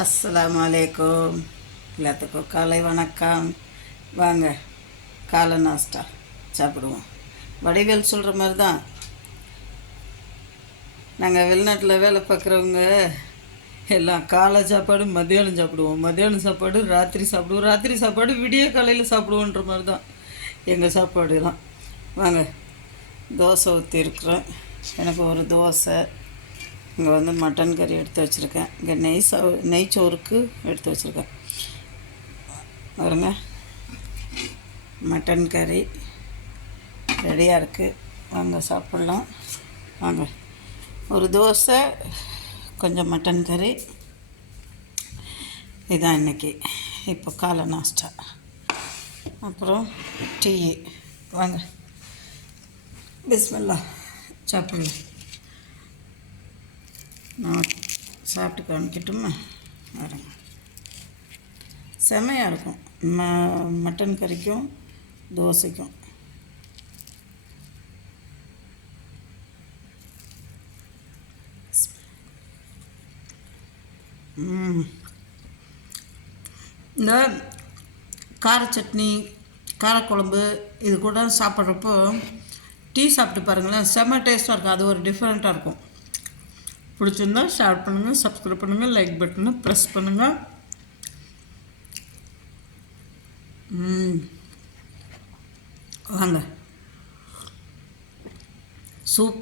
அஸ்ஸலாமு அலைக்கும். எல்லாத்துக்கும் காலை வணக்கம். வாங்க காலை நாஸ்டா சாப்பிடுவோம். வடிவேல் சொல்கிற மாதிரி தான். நாங்கள் வெளிநாட்டில் வேலை பார்க்குறவங்க எல்லாம் காலை சாப்பாடு மத்தியானம் சாப்பிடுவோம், மத்தியானம் சாப்பாடு ராத்திரி சாப்பிடுவோம், ராத்திரி சாப்பாடு விடிய காலையில் சாப்பிடுவோன்ற மாதிரி தான் எங்கள் சாப்பாடுலாம். வாங்க தோசை ஊற்றி இருக்கிறேன். எனக்கு ஒரு தோசை. இங்கே வந்து மட்டன் கறி எடுத்து வச்சுருக்கேன். இங்கே நெய் சோறுக்கு எடுத்து வச்சுருக்கேன். பாருங்க, மட்டன் கறி ரெடியாக இருக்குது. வாங்க சாப்பிட்லாம். வாங்க, ஒரு தோசை, கொஞ்சம் மட்டன் கறி. இதுதான் இன்றைக்கி இப்போ காலை நாஸ்டா. அப்புறம் டீ. வாங்க பிஸ்மில்லா சாப்பிட்லாம். நான் சாப்பிட்டு காமிக்கட்டுமா? வரேங்க. செமையாக இருக்கும் மட்டன் கறிக்கும் தோசைக்கும். இந்த கார சட்னி, காரக்குழம்பு இது கூட சாப்பிட்றப்போ டீ சாப்பிட்டு பாருங்களேன், செம்ம டேஸ்ட்டாக இருக்கும். அது ஒரு டிஃப்ரெண்ட்டாக இருக்கும். பிடிச்சிருந்தா ஷேர் பண்ணுங்கள், சப்ஸ்கிரைப் பண்ணுங்கள், லைக் பட்டனை ப்ரெஸ் பண்ணுங்கள். வாங்க, சூப்